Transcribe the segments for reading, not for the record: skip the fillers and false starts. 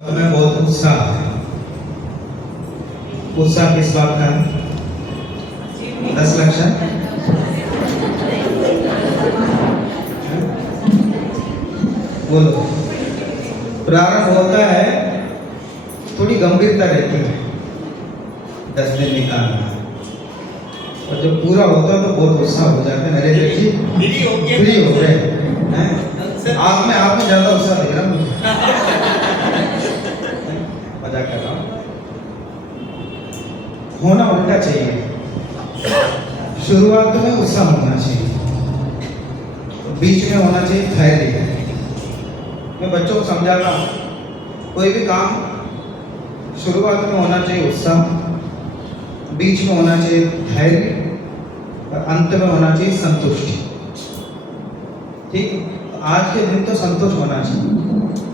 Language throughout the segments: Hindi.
हमें बहुत उत्साह है। उत्साह किस बात का है? 10 लक्षण बोलो। प्रारंभ होता है, थोड़ी गंभीरता रहती है 10 दिन निकालना, और जब पूरा होता है तो बहुत उत्साह हो जाता है। नरेंद्र जी फ्री हो गए हैं, आप में ज्यादा उत्साह दिख रहा मुझे। मजाक कर रहा हूं। होना उल्टा चाहिए। शुरुआत में उत्साह होना चाहिए, बीच में होना चाहिए धैर्य। मैं बच्चों को समझाता हूँ, कोई भी काम शुरुआत में होना चाहिए उत्साह, बीच में होना चाहिए धैर्य, और अंत में होना चाहिए संतुष्टि। ठीक है? आज के दिन तो संतोष होना चाहिए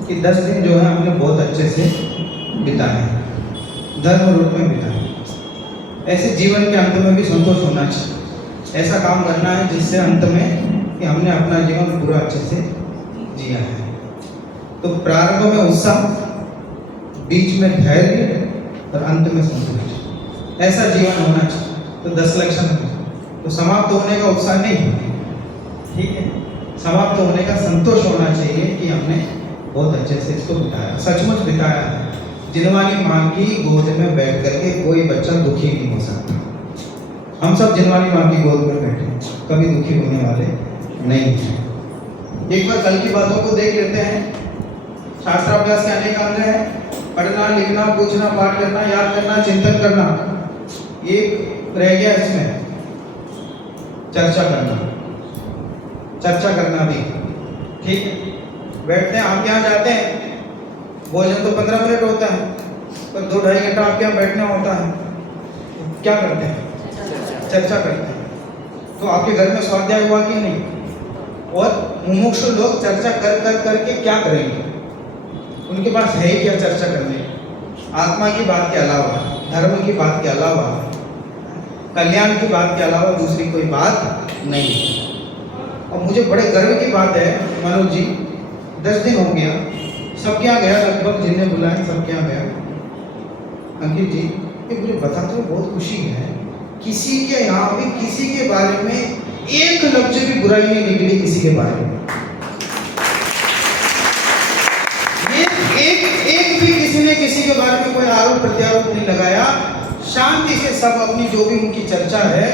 कि 10 दिन जो है हमने बहुत अच्छे से बिताए, धर्म रूप में बिताए। ऐसे जीवन के अंत में भी संतोष होना चाहिए। ऐसा काम करना है जिससे अंत में कि हमने अपना जीवन पूरा अच्छे से जिया है। तो प्रारंभ में उत्साह, बीच में धैर्य और अंत में संतोष, ऐसा जीवन होना चाहिए। तो 10 लक्षण तो समाप्त होने का उत्साह नहीं, ठीक है, समाप्त होने का संतोष होना चाहिए कि हमने बहुत अच्छे से इसको बिताया, सचमुच बिताया। जिनवानी माँ की गोद में बैठ करके कोई बच्चा दुखी नहीं हो सकता। हम सब जिनवानी माँ की गोद में बैठे, कभी दुखी होने वाले नहीं हैं। एक बार कल की बातों को देख लेते हैं। शास्त्राभ्यास के अनेक अंग हैं: पढ़ना, लिखना, पूछना, पाठ करना, याद करना, चिंतन करना। एक रह गया इसमें, चर्चा करना। चर्चा करना भी ठीक है। बैठते हैं, आप यहाँ जाते हैं, भोजन तो 15 मिनट होता है, पर 2-2.5 घंटा आपके यहाँ बैठना होता है। क्या करते हैं? चर्चा करते हैं। तो आपके घर में स्वाध्याय हुआ कि नहीं? और मुमुक्षु लोग चर्चा कर कर करके क्या करेंगे? उनके पास है ही क्या चर्चा करने? आत्मा की बात के अलावा, धर्म की बात के अलावा, कल्याण की बात के अलावा दूसरी कोई बात नहीं। और मुझे बड़े गर्व की बात है मनोज जी, 10 दिन हो गया, सबके यहाँ गया, लगभग जिन्हें बुलाए सबके यहाँ गया। अंकित जी, ये मुझे बताते हुए बहुत खुशी है, किसी के यहाँ भी किसी के बारे में एक लफ्ज भी बुराई नहीं निकली किसी के बारे में। एक भी किसी ने किसी के बारे में कोई आरोप प्रत्यारोप नहीं लगाया। शांति से सब अपनी जो भी उनकी चर्चा है,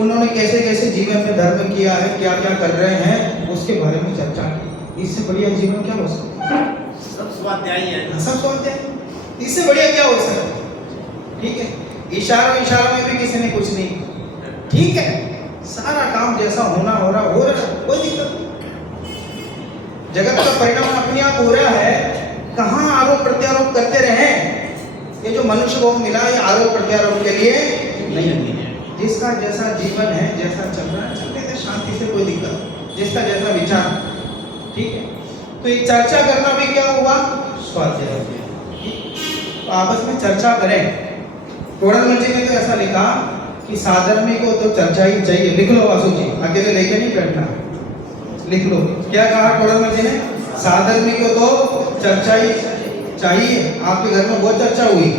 उन्होंने कैसे कैसे जीवन में धर्म किया है, क्या क्या कर रहे हैं, उसके बारे में चर्चा की। इससे बढ़िया जीवन क्या हो सकता है? सब स्वाध्याय है, सब स्वाध्याय, इससे बढ़िया क्या हो सकता है? ठीक है, इशारों में भी किसी ने कुछ नहीं, ठीक है, सारा काम जैसा होना हो रहा, कोई दिक्कत नहीं। जगत का परिणाम अपने आप हो रहा है। कहाँ आरोप प्रत्यारोप करते रहे? ये जो मनुष्य को मिला, ये आरोप प्रत्यारोप के लिए नहीं है। जिसका जैसा जीवन है, जैसा चल रहा है, चलते थे शांति से, कोई दिक्कत, जिसका जैसा विचार, ठीक है। तो ये चर्चा करना भी क्या हुआ? स्वाध्याय। तो आपस में चर्चा करें। टोडरमल जी ने तो ऐसा लिखा कि साधर्मी को तो चर्चा ही चाहिए। लिख लो वासु जी, अकेले लेके नहीं बैठना, लिख लो। क्या कहा टोडरमल जी ने? साधर्मी को तो चर्चा ही चाहिए। आपके घर में बहुत चर्चा हुई,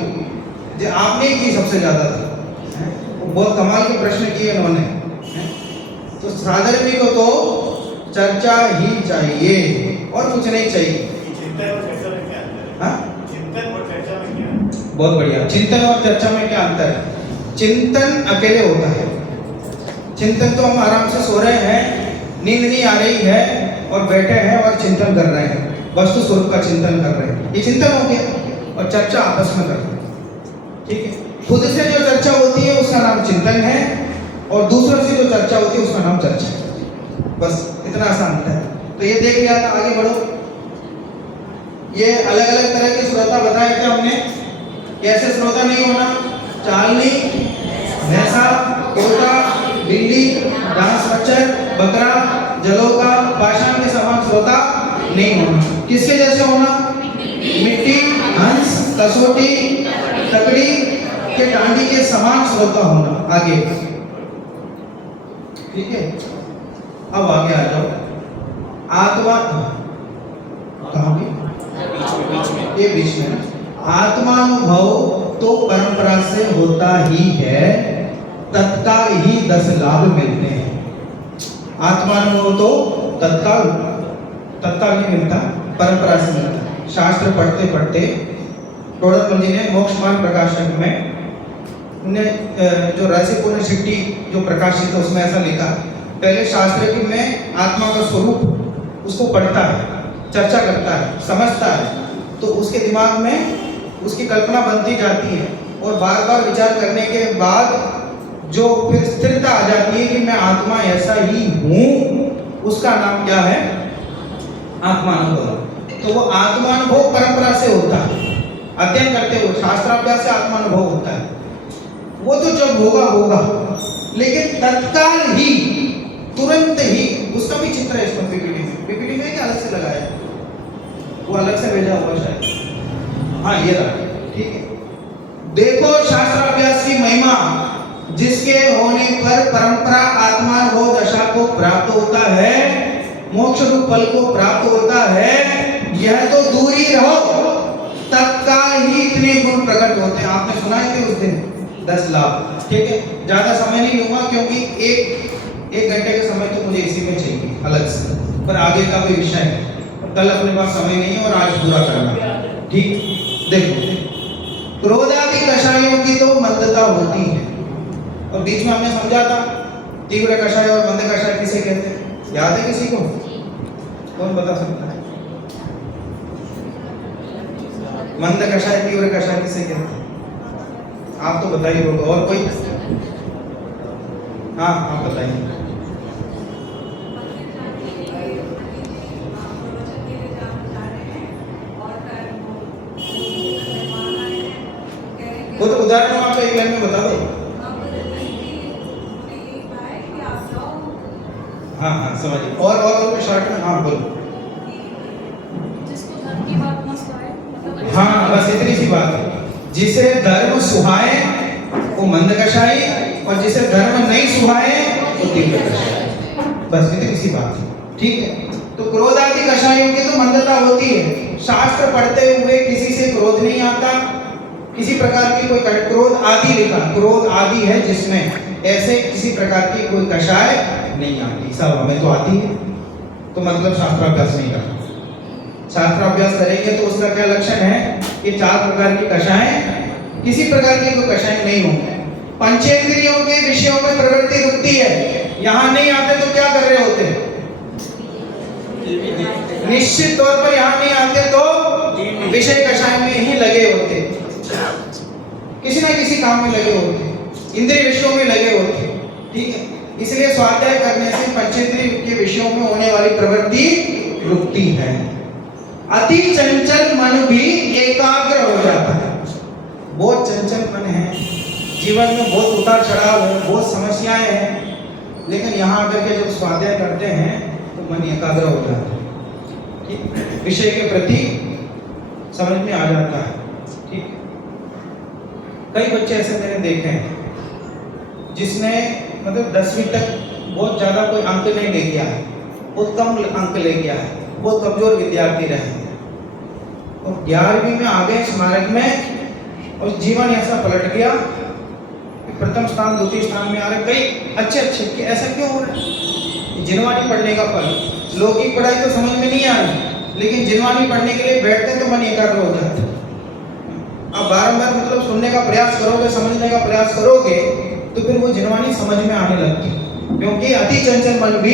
जो आपने ही की सबसे ज्यादा थी। बहुत कमाल के प्रश्न किए उन्होंने। तो साधर्मी को तो चर्चा ही चाहिए और कुछ नहीं चाहिए। चिंतन और चर्चा में क्या अंतर है? हाँ? चिंतन और चर्चा में क्या अंतर है? बहुत बढ़िया। चिंतन और चर्चा में क्या अंतर है? चिंतन अकेले होता है। चिंतन तो हम आराम से सो रहे हैं, नींद नहीं आ रही है और बैठे हैं और चिंतन कर रहे हैं, वस्तु स्वरूप का चिंतन कर रहे हैं, ये चिंतन हो गया। और चर्चा आपस में करते हैं, ठीक है। खुद से जो चर्चा होती है उसका नाम चिंतन है, और दूसरों से जो चर्चा होती है उसका नाम चर्चा है। बस इतना आसान है। तो ये देख लिया था, आगे बढ़ो। ये अलग अलग तरह के श्रोता बताए थे हमने। कैसे श्रोता नहीं होना? चालनी, भैंसा, तोता, बिल्ली, डांस मच्छर, बकरा, जलोका, पाषाण के समान श्रोता नहीं होना। किसके जैसे होना? मिट्टी, हंस, कसोटी, तकड़ी के डांडी के समान श्रोता होना। आगे, ठीक है। अब आगे आ जाओ। आत्मा कहाँ भी ये बीच में ना, आत्मानुभव तो परंपरा से होता ही है, तत्काल ही 10 लाभ मिलते हैं। आत्मानुभव तो तत्काल नहीं मिलता, परंपरा से मिलता है। शास्त्र पढ़ते पढ़ते टोडरमल जी ने मोक्षमान प्रकाशक में जो रहस्यपूर्ण सिद्धि जो प्रकाशित है उसमें ऐसा लिखा, पहले शास्त्र की में आत्मा का स्वरूप उसको पढ़ता है, चर्चा करता है, समझता है, तो उसके दिमाग में उसकी कल्पना बनती जाती है और बार बार विचार करने के बाद जो फिर स्थिरता आ जाती है कि मैं आत्मा ऐसा ही हूँ, उसका नाम क्या है? आत्मानुभव। तो वो आत्मानुभव परंपरा से होता है, अध्ययन करते हुए शास्त्राभ्यास से आत्मानुभव होता है। वो तो जब होगा, लेकिन तत्काल ही, तुरंत ही, उसका भी चित्र है इसमें पीपीटी में क्या अलग से लगाया है, वो अलग से भेजा हुआ शायद, हाँ ये रहा, ठीक है। देखो शास्त्राभ्यास की महिमा, जिसके होने पर परंपरा आत्मानुभव दशा को प्राप्त होता है, मोक्ष रूप फल को प्राप्त होता है। यह तो दूर ही रहो, तत्काल ही इतने गुण प्रकट होते हैं। आपने सुना है कि उस दिन 10 लाभ, ठीक है। ज्यादा समय नहीं लूंगा क्योंकि एक घंटे का समय तो मुझे इसी में चाहिए अलग से, पर आगे का भी विषय है, कल अपने पास समय नहीं है और आज पूरा करना, ठीक। देखो, क्रोधादि कषायों की तो मंदता होती है, और बीच में हमने समझा था तीव्र कषाय और मंद कषाय किसे कहते हैं, याद है किसी को? कौन बता सकता है? मंद कषाय तीव्र कषाय किसे कहते हैं? आप तो बताइए होगा, और कोई? हाँ आप बताइए। वो तो उदाहरण आपको एक लाइन में बता दो। हाँ हाँ समझिए, और कोई शॉर्ट में, हाँ बोलो। जिसको धर्म की बात न सुहाए, हाँ बस इतनी सी बात है, जिसे धर्म सुहाए वो मंद कषाई, और जिसे धर्म नहीं सुहाए वो तीव्र कषाई, बस इतनी सी बात है, ठीक है। तो क्रोध आदि कषायों की तो मंदता होती है, शास्त्र पढ़ते हुए किसी से क्रोध नहीं आता, किसी प्रकार की कोई क्रोध आदि लिखा, क्रोध आदि है जिसमें ऐसे किसी प्रकार की कोई कषाय नहीं आती, सब हमें तो आती है, तो मतलब शास्त्राभ्यास नहीं करना। शास्त्राभ्यास करेंगे तो उसका क्या लक्षण है कि 4 प्रकार की कषाएं, किसी प्रकार की कोई कषाय नहीं होंगे। पंचेंद्रियों के विषयों में प्रवृत्ति रुकती है, यहाँ नहीं आते तो क्या कर रहे होते? निश्चित तौर पर यहाँ नहीं आते तो विषय कषाय में ही लगे होते, किसी ना किसी काम में लगे होते, इंद्रिय विषयों में लगे होते, ठीक है। इसलिए स्वाध्याय करने से पंचेंद्रिय के विषयों में होने वाली प्रवृत्ति रुकती है। अति चंचल मन भी एकाग्र हो जाता है। बहुत चंचल मन है, जीवन में बहुत उतार चढ़ाव है, बहुत समस्याएं हैं, लेकिन यहाँ आकर के जब स्वाध्याय करते हैं तो मन एकाग्र हो जाता है, ठीक, विषय के प्रति समझ में आ जाता है, ठीक। कई बच्चे ऐसे मैंने देखे हैं जिसने मतलब 10वीं तक बहुत ज़्यादा कोई अंक नहीं ले गया है, बहुत कम अंक ले गया है, बहुत कमजोर विद्यार्थी रहे, और 11वीं में आ गए स्मारक में और जीवन ऐसा पलट गया कि प्रथम स्थान द्वितीय स्थान में आ रहे, कई अच्छे कि ऐसा क्यों हो रहा है? जिनवानी पढ़ने का फल, लौकिक पढ़ाई तो समझ में नहीं आ रही, लेकिन जिनवानी पढ़ने के लिए बैठते तो मन एकाग्र हो जाता है। आप बारंबार मतलब सुनने का प्रयास करोगे, समझने का प्रयास करोगे तो फिर वो जिनवानी समझ में आने लगती, क्योंकि अति चंचल मन भी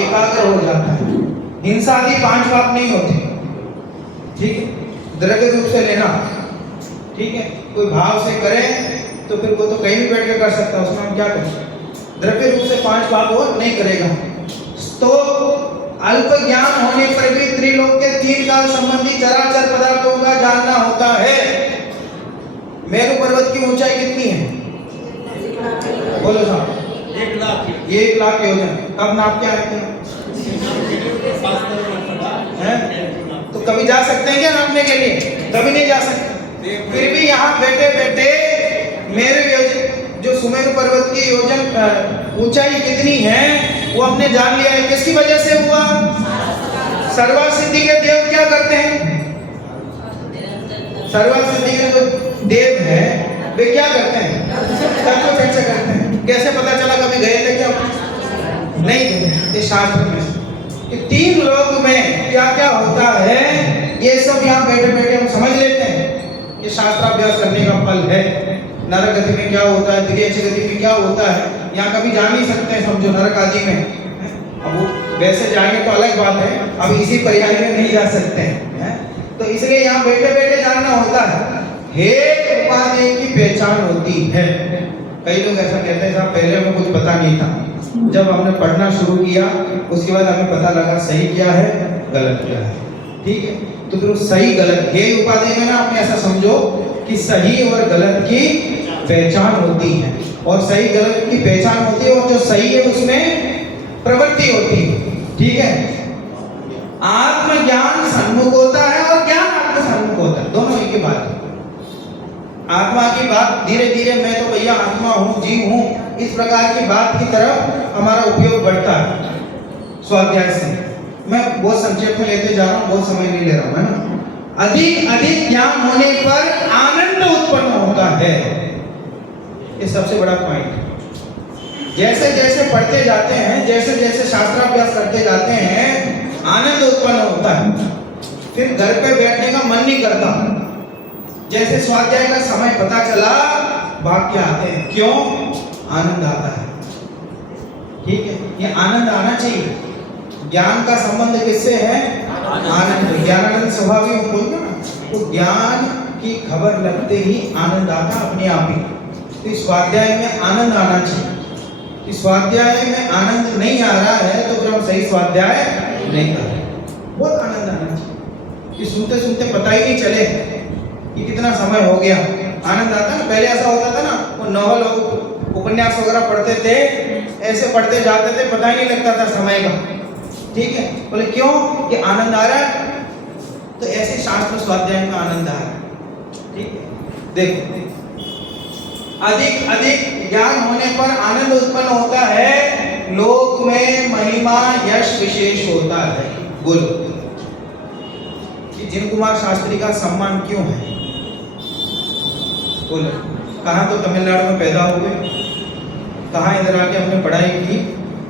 एकाग्र हो जाता है। हिंसा आदि 5 पाप नहीं होते, ठीक है, द्रव्य रूप से लेना, ठीक है, कोई भाव से करे तो फिर वो तो कहीं भी बैठ के कर सकता है, उसमें हम क्या करें? द्रव्य रूप से 5 पाप वो नहीं करेगा। तो अल्प ज्ञान होने पर भी त्रिलोक के 3 काल संबंधी चराचर पदार्थों का जानना होता है। मेरू पर्वत की ऊंचाई कितनी है? बोलो साहब। 1 लाख 1 लाख योजन। कब नाप के आए थे? तो कभी जा सकते हैं क्या नापने के लिए? कभी नहीं जा सकते। फिर भी यहाँ बैठे बैठे मेरे योजन, जो सुमेरु पर्वत की योजन ऊंचाई कितनी है वो हमने जान लिया है। किसकी वजह से हुआ? सर्वा सिद्धि के देव क्या करते हैं? सर्वत्र सिद्धि के जो देव है वे क्या करते हैं? सबको चर्चा करते हैं। कैसे पता चला? कभी गए थे क्या? नहीं गए। ये शास्त्र में कि 3 लोक में क्या क्या होता है ये सब यहाँ बैठे बैठे हम समझ लेते हैं। ये शास्त्राभ्यास करने का फल है। नरक गति में क्या होता है, तिर्यक गति में क्या होता है, यहाँ कभी जा नहीं सकते हैं, समझो नरक आदि में। अब वो वैसे जाएंगे तो अलग बात है, अब इसी पर्याय में नहीं जा सकते हैं। तो इसलिए यहाँ बैठे बैठे जानना होता है। हे उपाधि की पहचान होती है। कई लोग ऐसा कहते हैं साहब पहले हमें कुछ पता नहीं था, जब हमने पढ़ना शुरू किया उसके बाद हमें पता लगा सही क्या है गलत क्या है। ठीक है, तो फिर सही गलत हे उपाधि में ना आपने ऐसा समझो कि सही और गलत की पहचान होती है, और सही गलत की पहचान होती है, और जो सही है उसमें प्रवृत्ति होती है। ठीक है, आत्मज्ञान सन्मुख होता है और ज्ञान आत्म सन्मुख होता है, दोनों एक ही बात है। आत्मा की बात धीरे धीरे मैं तो भैया आत्मा हूँ, जीव हूँ, इस प्रकार की बात की तरफ हमारा उपयोग बढ़ता है स्वाध्याय से। मैं बहुत संक्षेप में लेते जा रहा हूँ, बहुत समय नहीं ले रहा हूँ, है ना। अधिक अधिक ज्ञान होने पर आनंद उत्पन्न होता है, ये सबसे बड़ा पॉइंट है। जैसे जैसे पढ़ते जाते हैं, जैसे जैसे शास्त्राभ्यास करते जाते हैं, आनंद उत्पन्न होता है। फिर घर पे बैठने का मन नहीं करता। जैसे स्वाध्याय का समय पता चला भाग के आते हैं, क्यों? आनंद आता है। ठीक है, ये आनंद आना चाहिए। ज्ञान का संबंध किससे है? आनंद। ज्ञानानंद स्वभाव ही बोलते ना, तो ज्ञान की खबर लगते ही आनंद आता अपने आप ही। तो इस स्वाध्याय में आनंद आना चाहिए। इस स्वाध्याय में आनंद नहीं आ रहा है तो फिर हम सही स्वाध्याय नहीं कर रहे। बहुत आनंद आना चाहिए कि सुनते सुनते पता ही नहीं चले कि कितना समय हो गया। आनंद आता ना, पहले ऐसा होता था ना, वो नॉवल उपन्यास वगैरह पढ़ते थे, ऐसे पढ़ते जाते थे, पता ही नहीं लगता था समय का। ठीक है, बोले क्यों? कि आनंद आ रहा है। तो ऐसे शास्त्र स्वाध्याय में आनंद आ रहा है। ठीक है, देखो अधिक अधिक ज्ञान होने पर आनंद उत्पन्न होता है, लोक में महिमा यश विशेष होता है। बोलो कि जिन कुमार शास्त्री का सम्मान क्यों है? बोलो, कहाँ तो तमिलनाडु में पैदा हुए, कहाँ इधर आके हमने पढ़ाई की।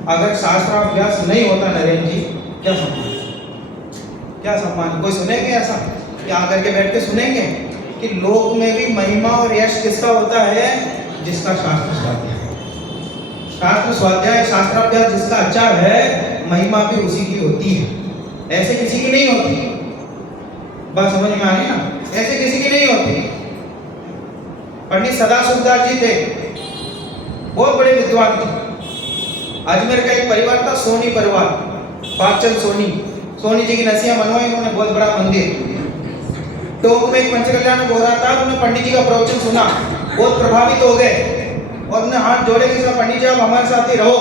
अगर शास्त्राभ्यास नहीं होता नरेंद्र जी, क्या सम्मान? क्या सम्मान? कोई सुनेंगे ऐसा कि आकर के बैठ के सुनेंगे कि लोक में भी महिमा और यश किसका होता है? जिसका शास्त्र स्वाध्याय है। शास्त्र स्वाध्याय शास्त्राभ्यास जिसका अच्छा है, महिमा भी उसी की होती है, ऐसे किसी की नहीं होती। बात समझ में आ रही ना? ऐसे किसी की नहीं होती। पंडित सदाशिवदास जी थे, बहुत बड़े विद्वान थे। अजमेर का एक परिवार था, सोनी परिवार, पाकचंद सोनी। सोनी जी की नसियां बनवाई उन्होंने, बहुत बड़ा मंदिर। टोंक में एक पंचकल्याण हो रहा था, उन्होंने पंडित जी का प्रवचन सुना, बहुत प्रभावित हो गए और उन्हें हाथ जोड़े कि पंडित जी आप हमारे साथ ही रहो,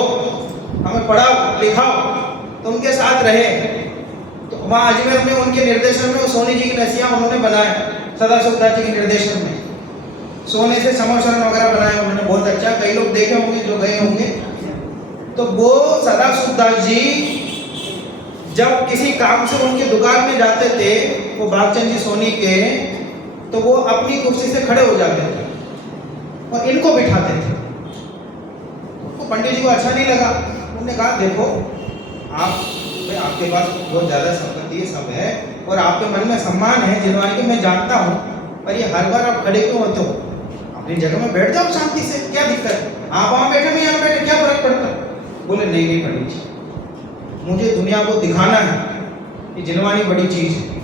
हमें पढ़ाओ लिखाओ। तो उनके साथ रहे। तो वहाँ अजमेर में उनके निर्देशन में सोनी जी की नसियां उन्होंने बनाए, सदाशिवदास जी के निर्देशन में। सोने से समोसन वगैरह बनाए उन्होंने, बहुत अच्छा। कई लोग देखे होंगे जो गए होंगे। तो वो सदाशिवदास जी जब किसी काम से उनकी दुकान में जाते थे, वो भागचंद जी सोनी के, तो वो अपनी कुर्सी से खड़े हो जाते थे और इनको बिठाते थे। तो पंडित जी को अच्छा नहीं लगा। उन्होंने कहा देखो आपके पास बहुत ज़्यादा संपत्ति है, सब है, और आपके मन में सम्मान है जिनवानी के, मैं जानता हूँ, पर ये हर बार आप खड़े क्यों होते हो? अपनी जगह में बैठ जाओ शांति से, क्या दिक्कत है? आप वहाँ बैठे, मैं यहाँ बैठे, क्या फर्क पड़ता है? बोले नहीं पंडित जी, मुझे दुनिया को दिखाना है कि जिनवानी बड़ी चीज है,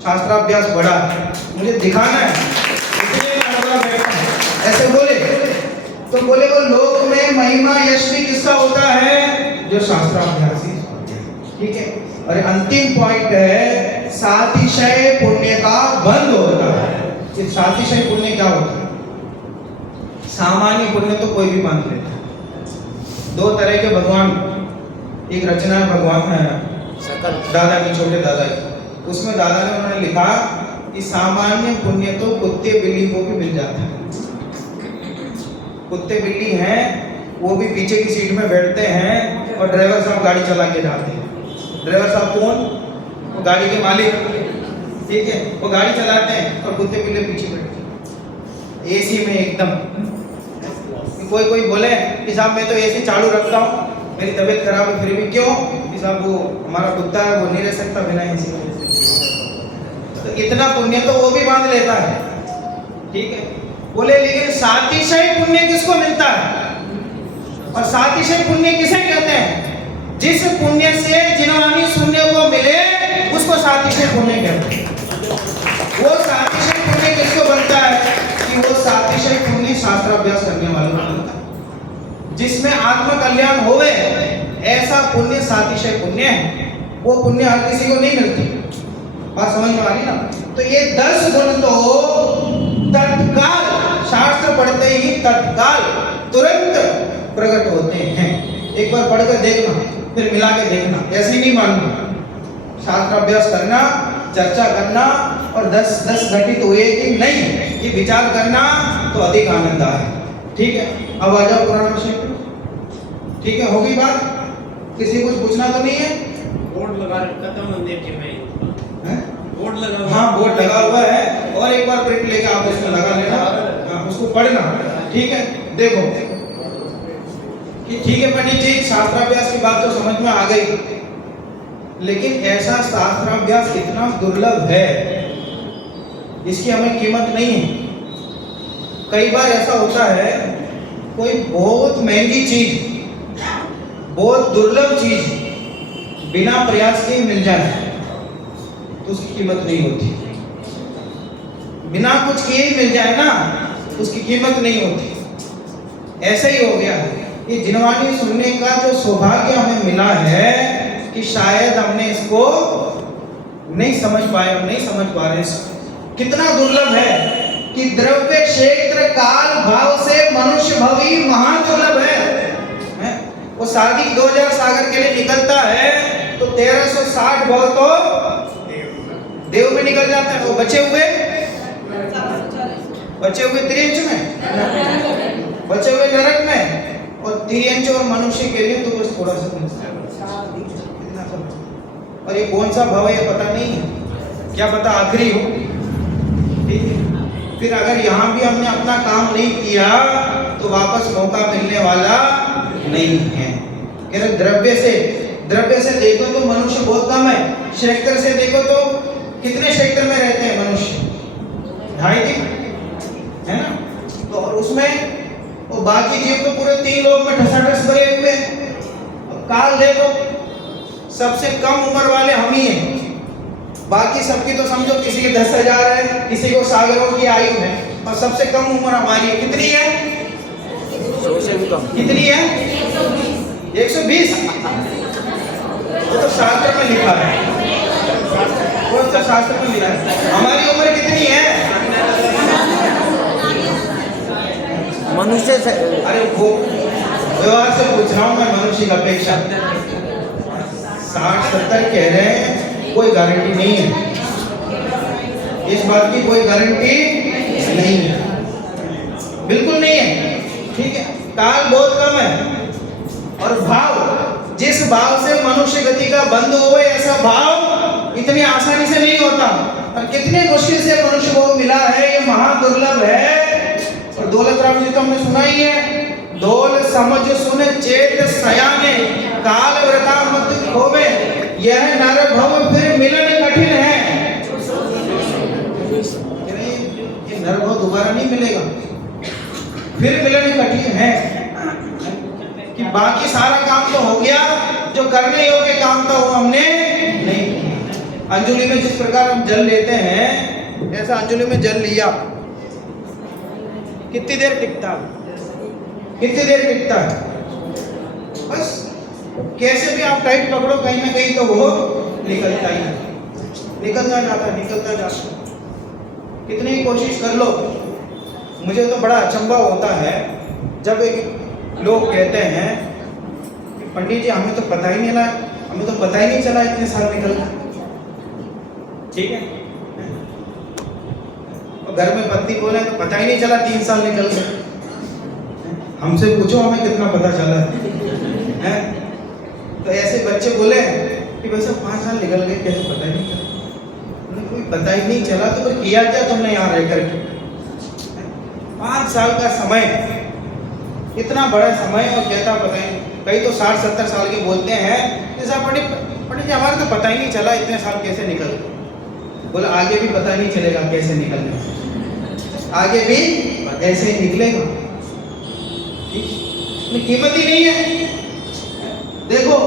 शास्त्राभ्यास बड़ा है, मुझे दिखाना है, इसलिए मैं बैठा हूं। ऐसे बोले। तो बोले वो लोक में महिमा यश भी किसका होता है? जो शास्त्राभ्यासी। ठीक है, और अंतिम पॉइंट है सातिशय पुण्य का बंध होता है। ये सातिशय पुण्य क्या होता है? सामान्य पुण्य तो कोई भी मान लेता है। 2 तरह के भगवान, एक रचना भगवान है दादा की, छोटे दादा की, उसमें दादा ने उन्होंने लिखा कि सामान्य पुण्य तो कुत्ते बिल्ली को भी मिल जाता है। कुत्ते बिल्ली हैं, वो भी पीछे की सीट में बैठते हैं और ड्राइवर साहब गाड़ी चला के जाते हैं। ड्राइवर साहब कौन? वो गाड़ी के मालिक। ठीक है, वो गाड़ी चलाते हैं और कुत्ते बिल्ली पीछे बैठे एसी में एकदम। कोई बोले कि साहब मैं तो एसी चालू रखता हूँ, मेरी तबीयत खराब है, फिर भी क्यों कि साहब वो हमारा कुत्ता है, वो नहीं रह सकता बिना एसी में। तो इतना पुण्य तो वो भी बांध लेता है, ठीक है। बोले लेकिन सातिशय पुण्य किसको मिलता है? और सातिशय पुण्य किसे कहते हैं? जिस पुण्य से जिनवानी सुनने को मिले उसको सातिशय पुण्य कहते हैं। वो सातिशय पुण्य किसको बनता है? कि वो सातिशय पुण्य शास्त्राभ्यास करने वालों को बनता है। जिसमें आत्म कल्याण होवे ऐसा पुण्य सातिशय पुण्य है। वो पुण्य हर किसी को नहीं मिलती। बात समझ में आ रही ना? तो ये 10 गुण तो तत्काल शास्त्र पढ़ते ही तत्काल तुरंत प्रकट होते हैं। एक बार पढ़कर देखना, फिर मिला के देखना, ऐसे ही नहीं मानना। शास्त्र अभ्यास करना, चर्चा करना और 10 घटित हुए कि नहीं ये विचार करना तो अधिक आनंद आए। ठीक है, अब आ जाओ पुराना विषय पे। ठीक है, होगी बात? किसी कुछ पूछना तो नहीं है? बोर्ड लगा रखा था मंदिर के में, बोर्ड लगा हुआ। हाँ, बोर्ड लगा हुआ है और एक बार प्रिंट लेके आप उसमें लगा लेना। हाँ, उसको पढ़ना। ठीक है, देखो कि ठीक है पंडित जी, शास्त्राभ्यास की बात तो समझ में आ गई, लेकिन ऐसा शास्त्राभ्यास इतना दुर्लभ है, इसकी हमें कीमत नहीं है। कई बार ऐसा होता है कोई बहुत महंगी चीज, बहुत दुर्लभ चीज बिना प्रयास के मिल जाए तो उसकी कीमत नहीं होती। बिना कुछ किए ही मिल जाए ना, उसकी कीमत नहीं होती। ऐसा ही हो गया कि जिनवानी सुनने का जो सौभाग्य हमें मिला है कि शायद हमने इसको नहीं समझ पाए, हम नहीं समझ पा रहे हैं। कितना दुर्लभ है कि द्रव्य क्षेत्र काल भाव से मनुष्य भवी महादुर्लभ है। वो सादी 2000 सागर के लिए निकलता है तो 1360 भाव तो देव में निकल जाता है। वो बचे हुए त्रियंच में, बचे हुए नरक में, और त्रियंच और मनुष्य के लिए तो बस थोड़ा सा इतना सब। और ये कौन सा भव है पता नहीं है, क्या पता आखिरी हो। ठीक है, फिर अगर यहाँ भी हमने अपना काम नहीं किया तो वापस मौका मिलने वाला नहीं है। द्रव्य से देखो तो मनुष्य बहुत कम है। क्षेत्र से देखो तो कितने क्षेत्र में रहते हैं मनुष्य? 2.5 है ना? तो और उसमें वो बाकी जीव तो पूरे 3 लोक में ठसाठस भरे हुए हैं। काल देखो, सबसे कम उम्र वाले हम ही हैं। बाकी सबकी तो समझो किसी के 10,000 है, किसी को सागरों की आयु है, और सबसे कम उम्र हमारी है। कितनी है? 100 से भी कम। कितनी है? 120। वो तो शास्त्र में लिखा है, वो तो शास्त्र में लिखा है। हमारी उम्र कितनी है? मनुष्य से, अरे वो व्यवहार से पूछ रहा हूँ मैं, मनुष्य की अपेक्षा 60-70 कह रहे हैं, कोई गारंटी नहीं है। इस बात की कोई गारंटी नहीं है, बिल्कुल नहीं है। ठीक है, काल बहुत कम है। और भाव, जिस भाव से मनुष्य गति का बंद हो, ऐसा भाव इतनी आसानी से नहीं होता। और कितने मुश्किल से मनुष्य को मिला है, ये महादुर्लभ है। और दौलत राम जी तो हमने सुना ही है, दौल समझ सुन चेत सयाने, काल व्रता मत खोवे, यह नर भव फिर मिलन कठिन है। ये नर भव दोबारा नहीं मिलेगा, फिर मिलन कठिन है। कि बाकी सारा काम तो हो गया, जो करने योग्य काम था वो हमने नहीं किया। अंजलि में जिस प्रकार हम जल लेते हैं, ऐसा अंजलि में जल लिया, कितनी देर टिकता है? कितनी देर टिकता है? बस कैसे भी आप टाइट पकड़ो, कहीं ना कहीं तो वो निकलता ही है, निकलता जाता। कितनी ही कोशिश कर लो। मुझे तो बड़ा अचंभा होता है जब एक लोग कहते हैं कि पंडित जी हमें तो पता ही नहीं लगा, हमें तो पता ही नहीं चला इतने साल निकल गए। ठीक है, और घर में पत्नी बोले तो पता ही नहीं चला 3 साल निकल गए। हमसे पूछो हमें कितना पता चला है? तो ऐसे बच्चे बोले कि वैसे 5 साल निकल गए, कैसे पता ही नहीं चला। कोई पता ही नहीं चला तो फिर किया क्या तुमने यहाँ रह करके? 5 साल का समय, इतना बड़ा समय, और कहता पता नहीं, कई तो 60-70 साल के बोलते हैं जैसा पंडित जी हमारे तो पता ही नहीं चला इतने साल कैसे निकल गए। बोला आगे भी पता नहीं चलेगा कैसे निकलने, आगे भी ऐसे ही निकलेगा, कीमत ही नहीं है। देखो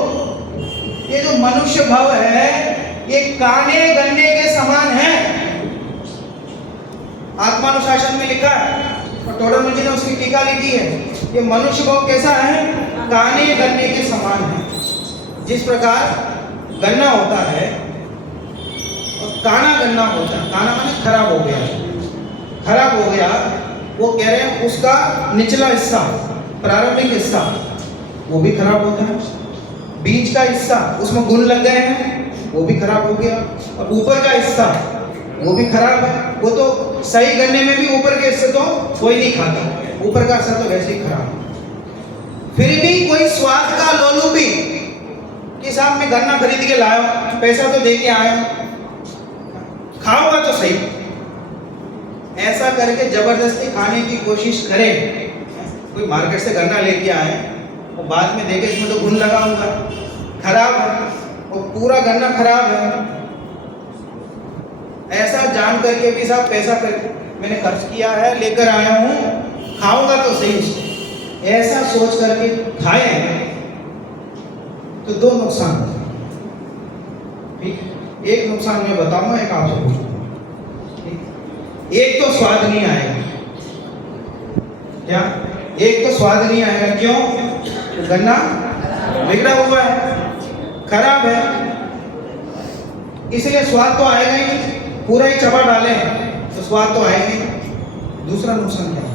ये जो मनुष्य भाव है ये काने गन्ने के समान है। आत्मानुशासन में लिखा है और टोडरमल जी ने उसकी टीका लिखी है। ये मनुष्य भाव कैसा है? काने गन्ने के समान है। जिस प्रकार गन्ना होता है और काना गन्ना होता है, काना माने खराब हो गया, खराब हो गया, वो कह रहे हैं उसका निचला हिस्सा, प्रारंभिक हिस्सा वो भी खराब होता है, बीच का हिस्सा उसमें गुण लग गए हैं वो भी खराब हो गया, और ऊपर का हिस्सा वो भी खराब है। वो तो सही गन्ने में भी ऊपर के हिस्से तो कोई नहीं खाता, ऊपर का हिस्सा तो वैसे ही खराब। फिर भी कोई स्वाद का लोलुपी कि साहब मैं गन्ना खरीद के लाया, पैसा तो दे के आया, खाऊंगा तो सही, ऐसा करके जबरदस्ती खाने की कोशिश करे। कोई मार्केट से गन्ना लेके आए और बाद में देखे इसमें तो गुण लगाऊंगा, खराब है, और पूरा गन्ना खराब है, ऐसा जान करके भी साहब पैसा मैंने खर्च किया है, लेकर आया हूँ, खाऊंगा तो सही उसको, ऐसा सोच करके खाए तो 2 नुकसान होते हैं। ठीक, एक नुकसान मैं बताऊंगा, एक आपसे पूछूंगा। एक तो स्वाद नहीं आएगा, क्या? एक तो स्वाद नहीं आएगा, क्यों? गन्ना बिगड़ा हुआ है, खराब है, इसलिए स्वाद तो आएगा ही नहीं। पूरा ही चबा डाले तो स्वाद तो आएगा ही। दूसरा नुकसान क्या है?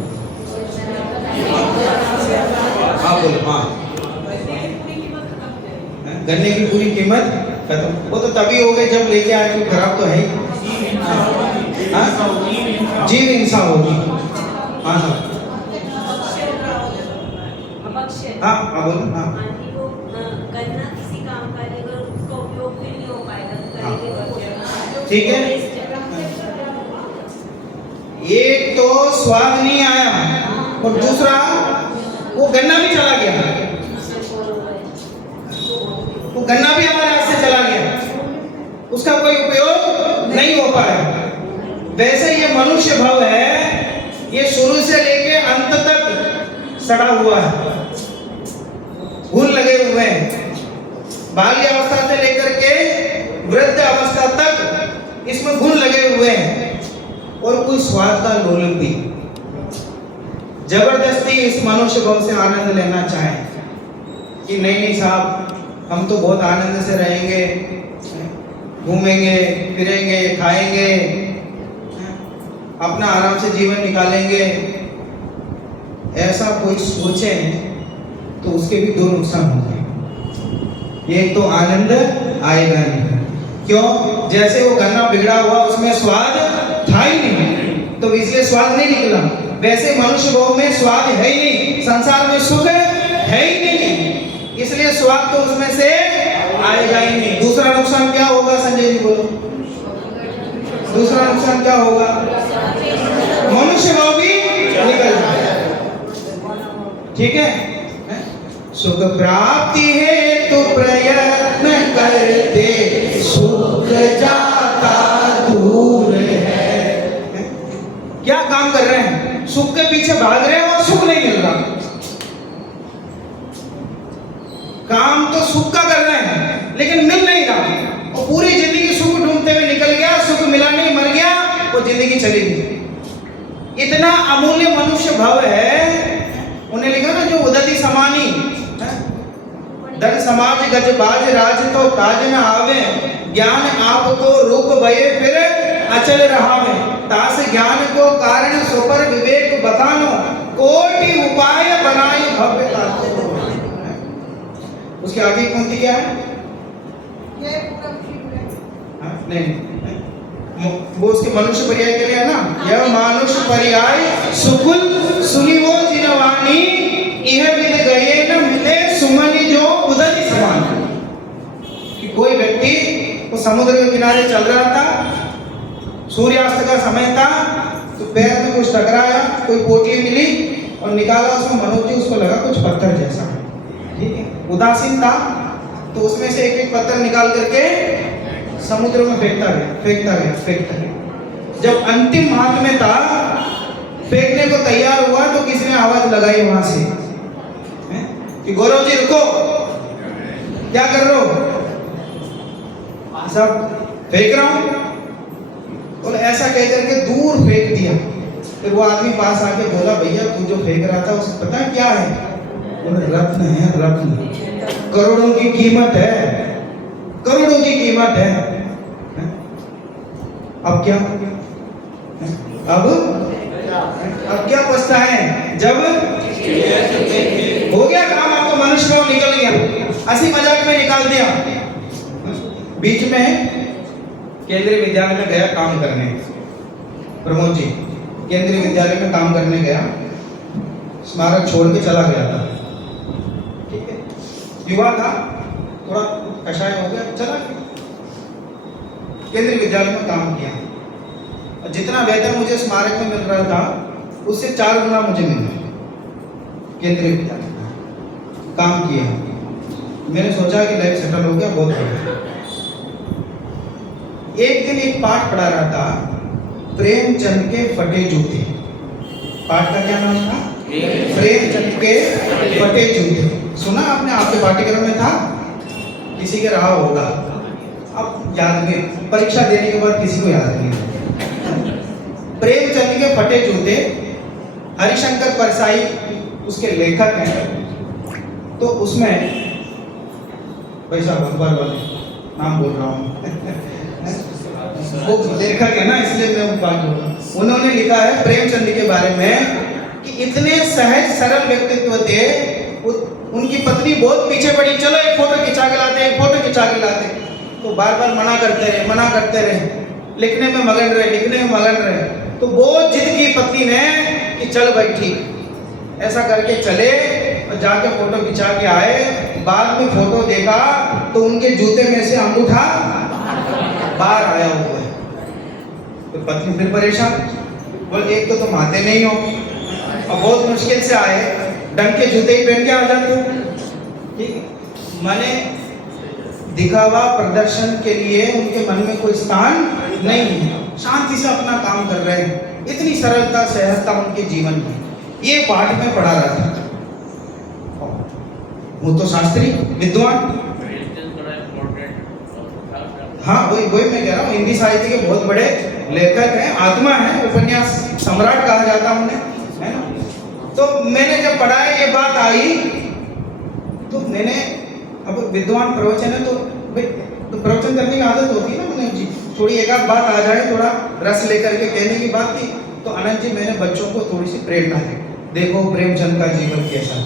हाँ बोलो। हाँ, गन्ने की पूरी कीमत खत्म। वो तो तभी हो गई जब लेके आए, तो खराब तो है ही। जीव हिंसा होगी। हाँ हाँ हाँ हाँ बोलो। हाँ गन्ना किसी काम का नहीं, अगर उसका उपयोग भी नहीं हो पाएगा, ठीक है। एक तो स्वाद नहीं आया और दूसरा वो गन्ना भी चला गया, वो गन्ना भी हमारे हाथ से चला गया, उसका कोई उपयोग नहीं हो पाया। वैसे ये मनुष्य भाव है, ये शुरू से लेके अंत तक सड़ा हुआ है, घुन लगे हुए हैं। बाल्य अवस्था से लेकर के वृद्ध अवस्था तक इसमें घुन लगे हुए हैं, और कोई स्वाद का लोलुप भी। जबरदस्ती इस मनुष्य भाव से आनंद लेना चाहे कि नहीं नहीं साहब हम तो बहुत आनंद से रहेंगे, घूमेंगे फिरेंगे, खाएंगे, अपना आराम से जीवन निकालेंगे, ऐसा कोई सोचे तो उसके भी 2 नुकसान होंगे। एक तो आनंद आएगा नहीं, क्यों? जैसे वो गन्ना बिगड़ा हुआ, उसमें स्वाद था ही नहीं, तो इसलिए स्वाद नहीं निकला। वैसे मनुष्य भाव में स्वाद है ही नहीं, संसार में सुख है ही नहीं, इसलिए स्वाद तो उसमें से आएगा ही नहीं। दूसरा नुकसान क्या होगा संजय जी बोलो? दूसरा नुकसान क्या होगा? मनुष्य भाव भी निकल जाएगा। ठीक है? सुख प्राप्ति है तो प्रयत्न करते, सुख जाता दूर है। क्या काम कर रहे हैं? सुख के पीछे भाग रहे हैं और सुख नहीं मिल रहा। काम तो सुख का कर रहे हैं लेकिन मिल नहीं रहा, और पूरी जिंदगी सुख ढूंढते हुए निकल गया, सुख मिला नहीं, मर गया, वो जिंदगी चली गई। इतना अमूल्य मनुष्य भाव है। उन्हें लिखा ना, जो उदति समानी धन समाज गजबाज राज तो काज न आवे, ज्ञान आपको रूप भये फिर अचल रहावे, तास ज्ञान को कारण सुपर विवेक बतानो, कोटि उपाय बनाए भव्य तातो। उसके आगे पंक्ति क्या है? नहीं, वो उसके मनुष्य पर्याय के लिए है ना, यह मनुष्य पर्याय सुकुल सुनी वो जिनवानी, यह विद गए न मिले सुमनि जो उदति समान। कि कोई व्यक्ति वो समुद्र के किनारे चल रहा था, सूर्यास्त का समय था, तो पैर में कुछ टकराया, कोई पोटली मिली और निकाला, उसमें मनोज जी उसको लगा कुछ पत्थर जैसा, ठीक है, उदासीन था, तो उसमें से एक एक पत्थर निकाल करके समुद्र में फेंकता गया। जब अंतिम हाथ में था, फेंकने को तैयार हुआ, तो किसी ने आवाज लगाई वहां से कि गौरव जी रुको, क्या कर रहे हो? सब फेंक रहा हूं। और ऐसा कह करके दूर फेंक दिया। फिर वो आदमी पास आके बोला, भैया तू जो फेंक रहा था उसको पता है क्या है? बोले रत्न है, रत्न, करोड़ों की कीमत है, करोड़ों की कीमत है। अब क्या? अब क्या पछता है? जब हो गया काम, आपको मनुष्य भाव निकल गया, हंसी मजाक में निकाल दिया। बीच में केंद्रीय विद्यालय में गया काम करने, प्रमोद जी केंद्रीय विद्यालय में काम करने गया, स्मारक छोड़ के चला गया था, ठीक है, युवा था, थोड़ा कषाय हो गया, चला गया। केंद्रीय विद्यालय में काम किया, और जितना वेतन मुझे स्मारक में मिल रहा था उससे 4 गुना मुझे मिला। केंद्रीय विद्यालय में काम किया, मैंने सोचा कि लाइफ सेटल हो गया, बहुत बढ़िया। एक दिन एक पाठ पढ़ा रहा था, प्रेमचंद के फटे जूते। पाठ का क्या नाम था? प्रेमचंद के फटे जूते। सुना आपने? आपके पाठ्यक्रम में था, किसी के रहा होगा, अब याद नहीं, परीक्षा देने के बाद किसी को याद नहीं। प्रेमचंद के फटे जूते, हरिशंकर परसाई उसके लेखक हैं। तो उसमें पैसा अखबार वाले नाम बोल रहा हूँ वो लेखक है ना, इसलिए मैं बात बोल रहा हूँ। उन्होंने लिखा है प्रेमचंद के बारे में कि इतने सहज सरल व्यक्तित्व थे, उनकी पत्नी बहुत पीछे पड़ी, चलो एक फोटो खिंचा के लाते, एक फोटो खिंचा के लाते, तो बार बार मना करते रहे, लिखने में मगन रहे। तो बहुत जिद की पत्नी ने कि चल बैठी, ऐसा करके चले और जाके फोटो खिंचा के आए। बाद में फोटो देखा तो उनके जूते में से अंगूठा बाहर आया हुआ है। तो पत्नी फिर परेशान, बोल एक तो तुम आते नहीं हो, और बहुत मुश्किल से आए, ढंग के जूते ही पहन के आ जाते हो, ठीक है। माने दिखावा प्रदर्शन के लिए उनके मन में कोई स्थान नहीं है, शांति से अपना काम कर रहे हैं, इतनी सरलता सहजता उनके जीवन में। ये पाठ में पढ़ा रहा था, वो तो शास्त्री विद्वान, हाँ वही मैं कह रहा हूँ, हिंदी साहित्य के बहुत बड़े लेखक हैं, आत्मा है, उपन्यास सम्राट कहा जाता है उन्हें, है ना। तो मैंने जब पढ़ा ये बात आई, तो मैंने, अब विद्वान प्रवचन है तो प्रवचन करने की आदत होती है ना, मैंने जी थोड़ी एक आध बात आ जाए, थोड़ा रस लेकर के कहने की बात थी। तो अनंत जी मैंने बच्चों को थोड़ी सी प्रेरणा दी, देखो प्रेमचंद का जीवन कैसा,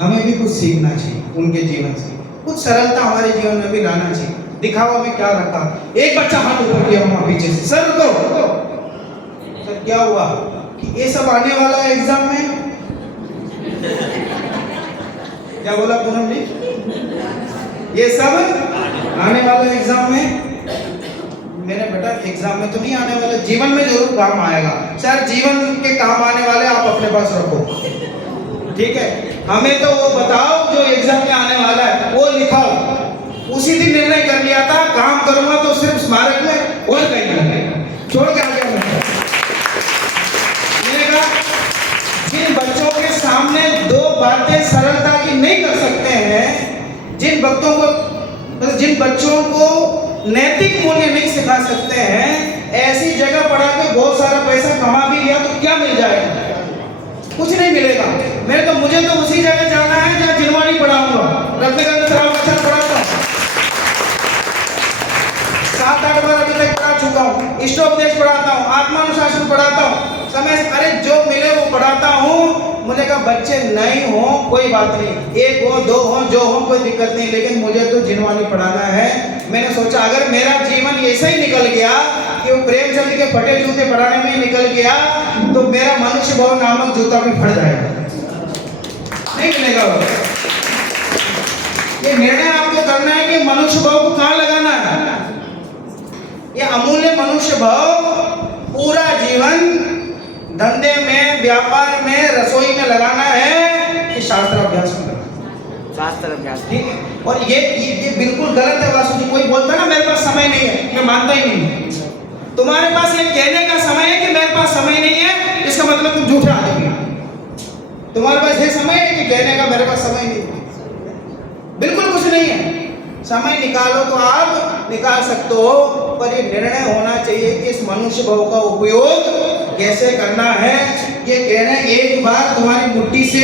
हमें भी कुछ सीखना चाहिए उनके जीवन से, कुछ सरलता हमारे जीवन में भी लाना चाहिए। दिखावा में क्या रखा? एक बच्चा हाथ ऊपर किया वहां पीछे से, सर रुको, सर क्या हुआ? कि ये सब आने वाला है एग्जाम में। क्या बोला पूनम जी? ये सब आने वाला एग्जाम में। मैंने बेटा एग्जाम में तो नहीं आने वाला, जीवन में जरूर काम आएगा। सर जीवन के काम आने वाले आप अपने पास रखो, ठीक है, हमें तो वो बताओ जो एग्जाम में आने वाला है वो लिखाओ। उसी दिन निर्णय कर लिया था, काम करूंगा तो सिर्फ स्मारक में और कहीं नहीं, छोड़ के आ गया मैंने कहा जिन बच्चों के सामने 2 बातें सरलता की नहीं कर सकते हैं, जिन बच्चों को नैतिक मूल्य नहीं सिखा सकते हैं, ऐसी जगह पढ़ा के बहुत सारा पैसा कमा भी लिया तो क्या मिल जाएगा? कुछ नहीं मिलेगा। मुझे तो उसी जगह जाना है जहाँ जिनवानी पढ़ाऊंगा, रत्नगंध अच्छा पढ़ाता हूँ, 7-8 बार अभी तक पढ़ा चुका हूँ, इष्टोपदेश पढ़ाता हूँ, आत्मानुशासन पढ़ाता हूँ, समय अरे जो मिले वो पढ़ाता हूँ। मुझे कहा बच्चे नहीं हो कोई बात नहीं, 1 हो 2 हो जो हो कोई दिक्कत नहीं, लेकिन मुझे तो जिनवानी पढ़ाना है। मैंने सोचा अगर मेरा जीवन ऐसे ही निकल गया कि वो प्रेमचंद के फटे जूते पढ़ाने में निकल गया, तो मेरा मनुष्य भाव नामक जूता भी फट जाएगा, नहीं मिलेगा वो। ये निर्णय आपको करना है कि मनुष्य भाव को कहाँ लगाना है। ये अमूल्य मनुष्य भाव पूरा जीवन धंधे में, व्यापार में, रसोई में लगाना है कि शास्त्र अभ्यास में लगाना है। शास्त्र अभ्यास। ठीक है। और ये बिल्कुल गलत है वासु जी। कोई बोलता है ना मेरे पास समय नहीं है, मैं मानता ही नहीं। तुम्हारे पास ये कहने का समय है कि मेरे पास समय नहीं है, इसका मतलब तुम झूठे आदमी हो। तुम्हारे पास ये समय है कि कहने का मेरे पास समय नहीं है, बिल्कुल कुछ नहीं है। समय निकालो तो आप निकाल सकते हो, पर ये निर्णय होना चाहिए कि इस मनुष्य भाव का उपयोग कैसे करना है। ये कहना एक बार तुम्हारी मुट्ठी से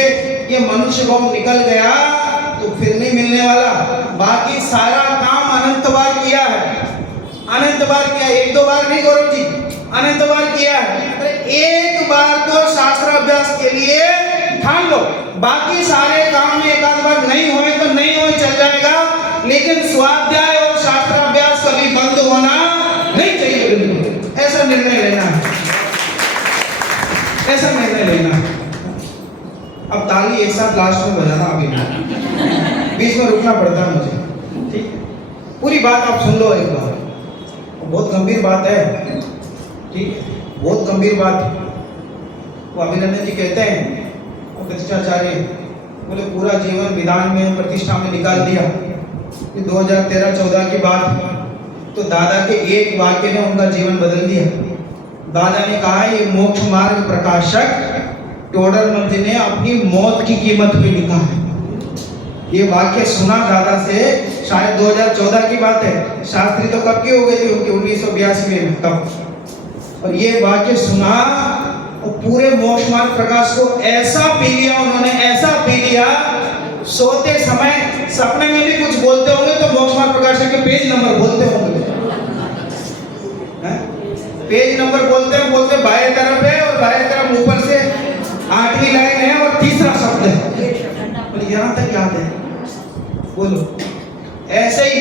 ये मनुष्य भाव निकल गया तो फिर नहीं मिलने वाला। बाकी सारा काम अनंत बार किया है, अनंत बार किया, एक दो बार नहीं गौरव जी, अनंत बार किया है। एक बार तो शास्त्र अभ्यास के लिए ठान लो, बाकी सारे काम में एक आध बार नहीं होए तो नहीं होए, चल जाएगा, लेकिन स्वाध्याय और शास्त्र अभ्यास कभी बंद होना नहीं चाहिए। बिल्कुल ऐसा निर्णय लेना है, ऐसा निर्णय लेना है। अब ताली एक साथ लास्ट में बजाना, अभी नहीं, बीच में रुकना पड़ता है मुझे। ठीक, पूरी बात आप सुन लो एक बार, बहुत गंभीर बात है। ठीक, बहुत गंभीर बात है। वो अभिनंदन जी कहते हैं, प्रतिष्ठाचार्य बोले पूरा जीवन विधान में, प्रतिष्ठा में निकाल दिया। 2013-14 की बात, तो दादा के एक वाक्य ने उनका जीवन बदल दिया। दादा ने कहा ये मोक्ष मार्ग प्रकाशक टोडरमल जी ने अपनी मौत की कीमत पे लिखा है। ये वाक्य सुना दादा से, शायद 2014 की बात है, शास्त्री तो कब की हो गई थी उनकी, 1982 में तब। और ये वाक्य सुना और पूरे मोक्ष मार्ग प्रकाश को ऐसा पी लिया उन्होंने, ऐसा पी लिया, सोते समय सपने में भी कुछ बोलते होंगे तो मोक्ष मार्ग प्रकाश के पेज नंबर बोलते होंगे, पेज नंबर बोलते बाएं तरफ है और बाएं तरफ ऊपर से 8वीं लाइन है और तीसरा शब्द है, यहाँ तक याद है। बोलो, ऐसे ही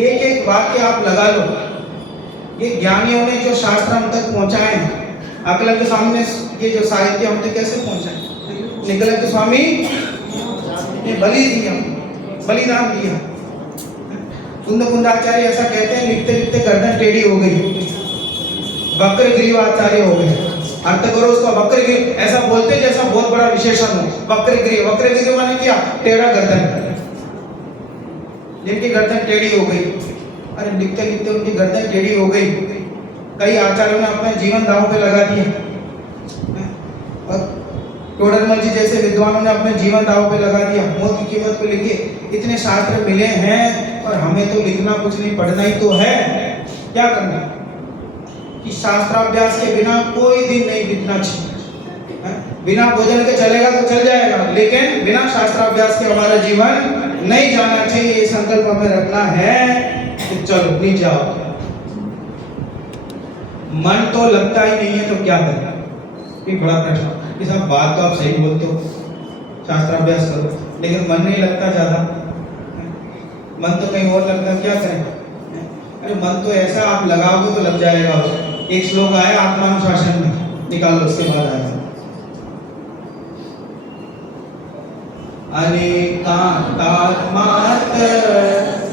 एक एक वाक्य आप लगा लो। ये ज्ञानियों ने जो शास्त्र हम तक पहुंचाए हैं, अकलंद स्वामी ने ये जो साहित्य हम तक कैसे पहुंचाए, निकलंद स्वामी ने बलि दिया, बलिदान दिया। कुंद कुंदाचार्य ऐसा कहते हैं, लिखते लिखते गर्दन टेढ़ी हो गई, वक्रग्रीव आचार्य हो गए। अर्थ करो उसका, वक्रग्रीव ऐसा बोलते जैसा बहुत बड़ा विशेषण हो। वक्रग्रीव, वक्रग्रीव माने क्या, टेढ़ा गर्दन, जिनकी गर्दन टेढ़ी हो गई। अरे लिखते लिखते उनकी गर्दन टेढ़ी हो गई, कई आचार्यों ने अपना जीवन दांव पे लगा दिया, और टोडरमल जी जैसे विद्वानों ने अपने जीवन दांव पे लगा दिया, मौत की कीमत पे लिखे। इतने शास्त्र मिले हैं और हमें तो लिखना कुछ नहीं, पढ़ना ही तो है। क्या करना कि शास्त्राभ्यास के बिना कोई दिन नहीं बीतना चाहिए। बिना भोजन के चलेगा तो चल जाएगा, लेकिन बिना शास्त्राभ्यास के हमारा जीवन नहीं जाना चाहिए। ये संकल्प हमें रखना है कि चलो नीचे आओ। मन तो लगता ही नहीं है तो क्या करें, ये बड़ा प्रश्न। कि साहब बात तो आप सही बोलते हो, शास्त्राभ्यास करो, लेकिन मन नहीं लगता ज्यादा, मन तो कहीं और लगता, क्या करें। अरे मन तो ऐसा आप लगाओगे तो लग जाएगा। एक श्लोक आया आत्मानुशासन में, निकाल लो, उसके बाद आया अनेकांतात्मात्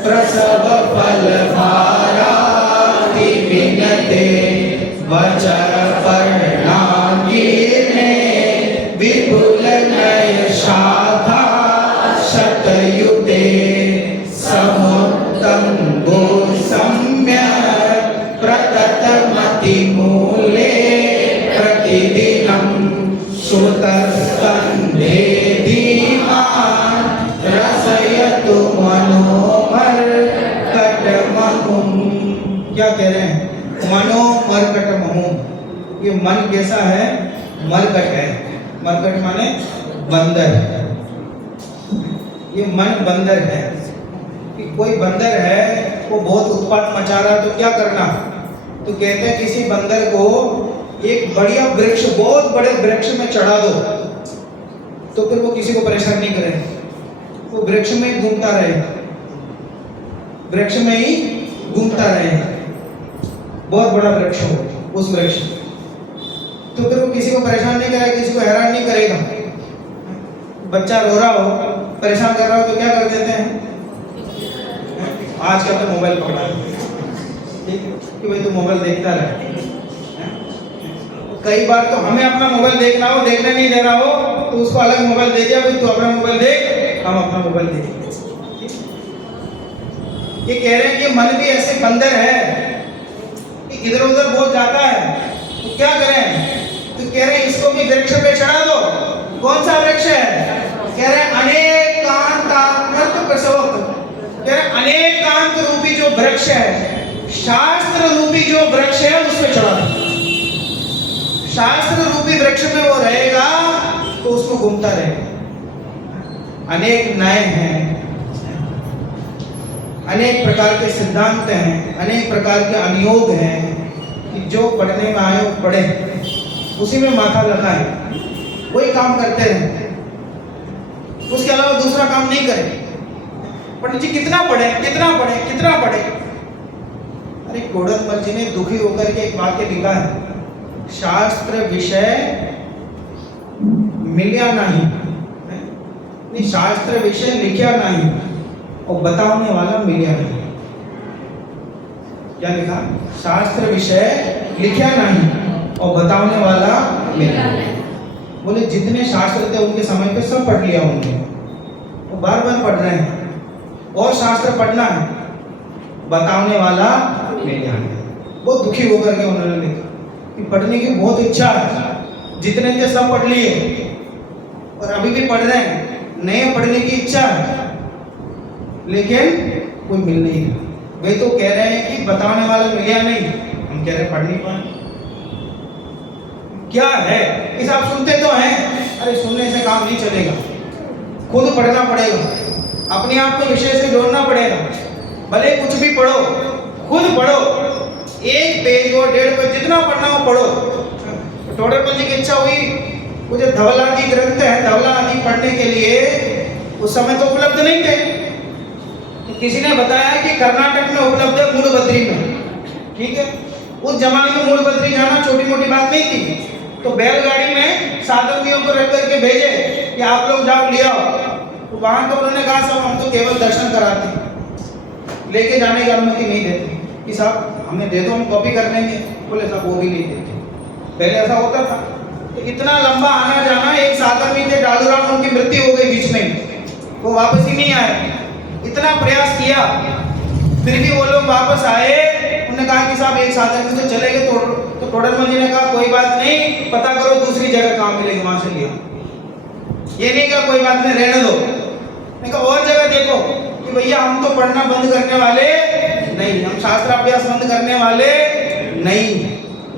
प्रसव फल भारा विनते वचर पर्णांगिने विपुल नय शाखा शतयुते समुत्तम गो सम्यक् प्रततमति मूले प्रतिदिनं सुतस्कन्धे धीमान रसयतु मनोमर्कटमहुम्। क्या कह रहे हैं, मनोमर्कटमहुम्। ये मन कैसा है, मरकट है। मरकट माने बंदर। ये मन बंदर है। कि कोई बंदर है वो बहुत उत्पात मचा रहा है तो क्या करना, तो कहते हैं किसी बंदर को एक बढ़िया वृक्ष, बहुत बड़े वृक्ष में चढ़ा दो तो फिर वो किसी को परेशान नहीं करे, वो वृक्ष में ही घूमता रहे, वृक्ष में ही घूमता रहे। बहुत बड़ा वृक्ष हो उस वृक्ष, तो फिर वो किसी को परेशान नहीं करेगा, किसी को हैरान नहीं करेगा। बच्चा रो रहा हो, परेशान कर रहा हो तो क्या कर देते हैं, आज का तो मोबाइल पकड़ा, ठीक है कि भाई तू मोबाइल देखता रहे, कई बार तो हमें अपना मोबाइल देखना हो, देखने नहीं देना हो तो उसको अलग मोबाइल दे दिया, भाई तू अपना मोबाइल देख, हम अपना मोबाइल देखेंगे। ये कह रहे हैं कि मन भी ऐसे बंदर है कि इधर उधर बहुत जाता है, तो क्या करें? तो कह रहे हैं इसको भी वृक्ष पे चढ़ा दो। कौन सा वृक्ष है? कह रहे हैं अनेकांत प्रसवक, कह रहे हैं अनेकांत रूपी जो वृक्ष है, शास्त्र रूपी जो वृक्ष है उस पे चढ़ा दो। शास्त्र रूपी वृक्ष में वो रहेगा तो उसको घूमता रहेगा। अनेक न्याय हैं, अनेक प्रकार के सिद्धांत हैं, अनेक प्रकार के अनुयोग हैं कि जो पढ़ने में आए वो पढ़े, उसी में माथा लगाए, वही काम करते रहे, उसके अलावा दूसरा काम नहीं करें। पंडित जी कितना पढ़े, कितना पढ़े, कितना पढ़े? अरे गोरखमल जी ने दुखी होकर के एक वाक्य लिखा है, शास्त्र विषय मिलिया नहीं, शास्त्र विषय लिखा नहीं और बताने वाला मिलिया नहीं। क्या लिखा? शास्त्र विषय लिखा नहीं और बताने वाला मिलिया नहीं। बोले जितने शास्त्र थे उनके समय पे सब पढ़ लिया उन्होंने, वो बार बार पढ़ रहे हैं और शास्त्र पढ़ना है, बताने वाला मिलिया नहीं। बहुत दुखी होकर के उन्होंने लिखा कि पढ़ने की बहुत इच्छा है, जितने थे सब पढ़ लिए और अभी भी पढ़ रहे हैं, नए पढ़ने की इच्छा है लेकिन कोई मिल नहीं रहा। वे तो कह रहे हैं कि बताने वाला मिलिया नहीं, हम कह रहे पढ़ नहीं पाए। क्या है इस आप सुनते तो हैं, अरे सुनने से काम नहीं चलेगा, खुद पढ़ना पड़ेगा, अपने आप को विषय से जोड़ना पड़ेगा। भले कुछ भी पढ़ो, खुद पढ़ो, एक पेज और 1.5 पेज जितना पढ़ना हो पढ़ो। टोडर पंजी की इच्छा हुई, मुझे धवल आदि ग्रंथ है, धवल आदि पढ़ने के लिए उस समय तो उपलब्ध नहीं थे। तो किसी ने बताया कि कर्नाटक में उपलब्ध है मूलबद्री में, ठीक है। उस जमाने में मूलबद्री जाना छोटी मोटी बात नहीं थी, तो बैलगाड़ी में साधुओं को रख करके भेजे कि आप लोग जाओ ले आओ। तो वहां तो उन्होंने कहा साहब हम तो केवल दर्शन कराते, लेके जाने की अनुमति नहीं देते कि साहब हमें दे दो, हम कॉपी कर लेंगे। बोले साहब वो भी नहीं देते। पहले ऐसा होता था। तो इतना लंबा आना जाना, एक साधक भी थे डालूराम, उनकी मृत्यु हो गई बीच में, वो वापस ही नहीं आए। इतना प्रयास किया फिर भी वो लोग वापस आए। उन्होंने कहा कि साहब एक साधक भी तो चले गए। तो टोडरमल जी ने कहा कोई बात नहीं, पता करो दूसरी जगह कहाँ मिलेगी, वहां से लिया। ये नहीं कहा कोई बात नहीं रहने दो, मैं कहा और जगह देखो कि भैया हम तो पढ़ना बंद करने वाले नहीं, हम शास्त्राभ्यास बंद करने वाले नहीं।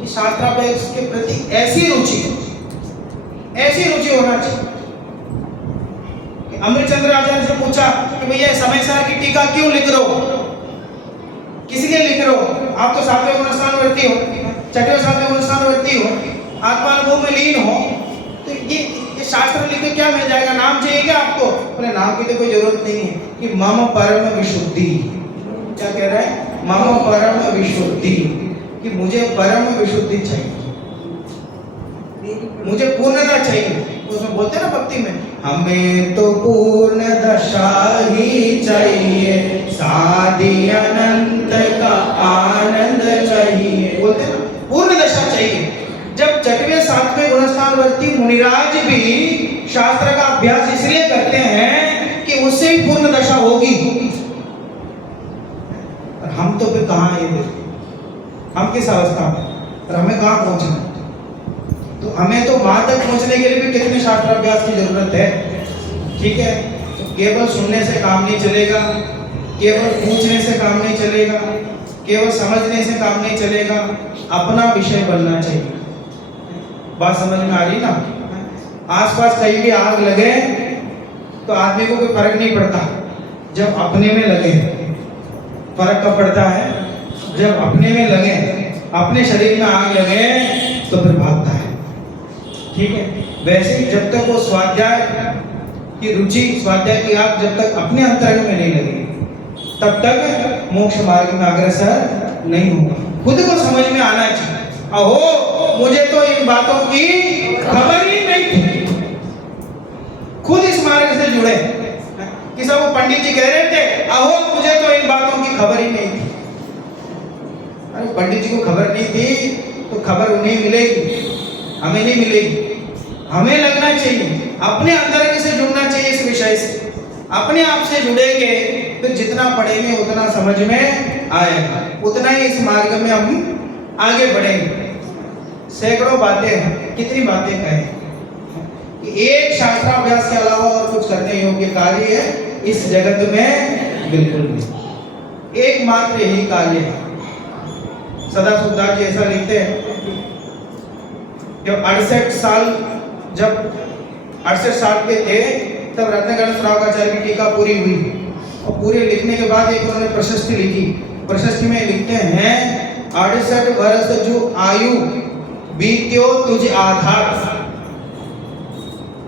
शास्त्राभ्यास के प्रति ऐसी रुचि होना चाहिए। अमृतचंद्र आचार्य से पूछा कि भैया समय सार की टीका क्यों लिख रहे हो, किसी के लिख रहे हो? आप तो सातवें गुणस्थानवर्ती हो, छठवें सातवें गुणस्थानवर्ती हो, आत्मानुभव में लीन हो, तो ये शास्त्र लिख के क्या मिल जाएगा? नाम चाहिए क्या आपको? बोले नाम की तो कोई जरूरत नहीं है, कि मम परम विशुद्धि। क्या कह रहा है? मम परम विशुद्धि, कि मुझे परम विशुद्धि चाहिए, मुझे पूर्णता चाहिए। उसमें बोलते हैं ना भक्ति में, हमें तो पूर्ण दशा ही चाहिए, साधी अनंत का आनंद चाहिए। बोलते हैं ना पूर्ण दशा चाहिए। जब छठवें सातवें गुणस्थानवर्ती मुनिराज भी शास्त्र का अभ्यास इसलिए करते हैं कि उससे ही पूर्ण दशा होगी। और हम तो फिर कहाँ ये देखते, हम किस अवस्था में, और हमें कहाँ पहुंचना? तो हमें तो वहां तक पहुंचने के लिए भी कितने शास्त्राभ्यास की जरूरत है, ठीक है। तो केवल सुनने से काम नहीं चलेगा, केवल पूछने से काम नहीं चलेगा, केवल समझने से काम नहीं चलेगा, अपना विषय बनना चाहिए। बात समझ में आ रही ना? आसपास कहीं भी आग लगे तो आदमी को कोई फर्क नहीं पड़ता, जब अपने में लगे फर्क कब पड़ता है? जब अपने में लगे, अपने शरीर में आग लगे तो फिर भागता है, ठीक है। वैसे ही जब तक वो स्वाध्याय की रुचि, स्वाध्याय की आग जब तक अपने अंतरंग में नहीं लगेगी, तब तक मोक्ष मार्ग में अग्रसर नहीं होगा। खुद को समझ में आना चाहिए, अहो मुझे तो इन बातों की खबर ही नहीं थी। खुद इस मार्ग से जुड़े कि सब वो पंडित जी कह रहे थे, अहो मुझे तो इन बातों की खबर ही नहीं थी। अरे पंडित जी को खबर नहीं थी तो खबर उन्हें मिलेगी, हमें नहीं मिलेगी। हमें लगना चाहिए, अपने अंदर से जुड़ना चाहिए इस विषय से। अपने आप से जुड़ेंगे फिर जितना पढ़ेंगे उतना समझ में आएगा, उतना ही इस मार्ग में हम आगे बढ़ेंगे। सैकड़ों बातें हैं, कितनी बातें कहें कि एक शास्त्राभ्यास के अलावा और कुछ करने योग्य कार्य है इस जगत में बिल्कुल नहीं। एकमात्र यही कार्य है। सदा सुखदास जी ऐसा लिखते हैं जब 68 साल के थे तब रत्नगण श्रावकाचार्य की टीका पूरी हुई और पूरे लिखने के बाद एक उन्होंने प्रशस्ति लिखी। प्रशस्ति में लिखते हैं 68 वर्ष जो आयु बीत्यो तुझ आधार।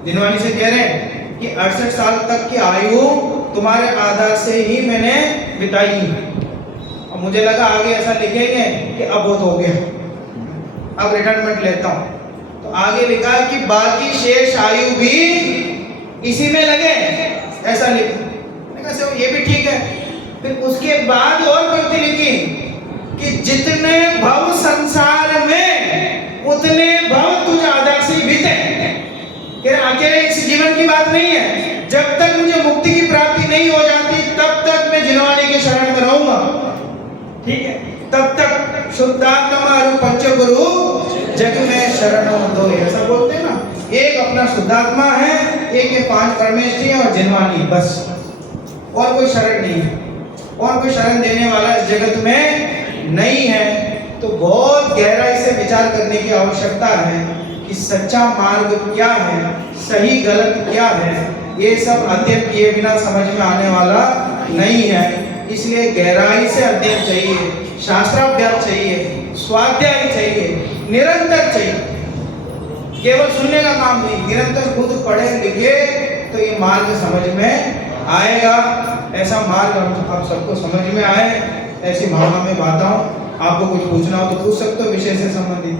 दिनवानी से कह रहे हैं कि 68 साल तक की आयु तुम्हारे आधार से ही मैंने बिताई। और मुझे लगा आगे ऐसा लिखेंगे कि अब बहुत हो गया, अब रिटायरमेंट लेता हूं। तो आगे लिखा है कि बाकी शेष आयु भी इसी में लगे, ऐसा लिखा। ये भी ठीक है। फिर उसके बाद और पंक्ति लिखी कि जितने भव संसार में उतने भव तुझ आदर से बीते। अकेले इस जीवन की बात नहीं है, जब तक मुझे मुक्ति की प्राप्ति नहीं हो जाती तब तक मैं जिनवानी के शरण में रहूंगा। ठीक है, तब तक शुद्धात्मा पंचगुरु जग में शरणों दो, ऐसा बोलते हैं ना। एक अपना शुद्धात्मा है, एक ये 5 परमेष्ठी है और जिनवानी, बस और कोई शरण नहीं है, और कोई शरण देने वाला इस जगत में नहीं है। तो बहुत गहराई से विचार करने की आवश्यकता है कि सच्चा मार्ग क्या है, सही गलत क्या है। ये सब अध्ययन किए बिना समझ में आने वाला नहीं है। इसलिए गहराई से अध्ययन चाहिए, शास्त्राभ्यास चाहिए, स्वाध्याय चाहिए, निरंतर चाहिए। केवल सुनने का काम नहीं, निरंतर खुद पढ़े लिखे तो ये मार्ग समझ में आएगा। ऐसा मार्ग हम सबको समझ में आए, ऐसी भावना में बात हूँ। आपको कुछ पूछना हो तो पूछ सकते हो विषय से संबंधित।